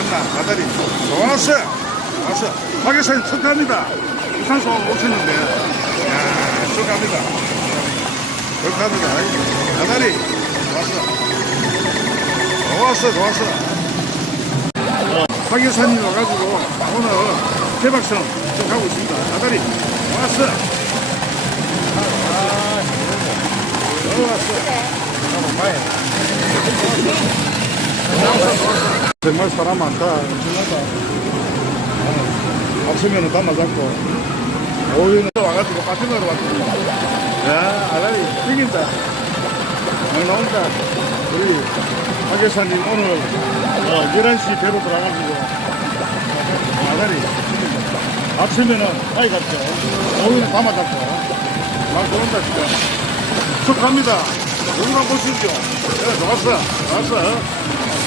만나 아다리 좋았어 좋았어 박여사님 축하합니다. 부산서 오셨는데. 야 축하합니다. 축하합니다. 아다리 좋았어 좋았어 좋았어 박 여사님 와가지고 오늘 대박성 좀 하고 있습니다. 아다리 좋았어 정말 사람 많다. 엄청나다. 아침에는 담아 잡고, 오후에는 와가지고 파티너로 왔습니다. 야, 아가리, 튀긴다. 막 나온다. 우리 박 여사님 오늘 어, 11시 배로 들어가지고, 아가리. 아침에는 파이 갔죠. 오후에는 담아 잡고, 막 들어온다, 진짜. 축하합니다. 여기만 보시죠. 야, 좋았어. 좋았어. 좋았어.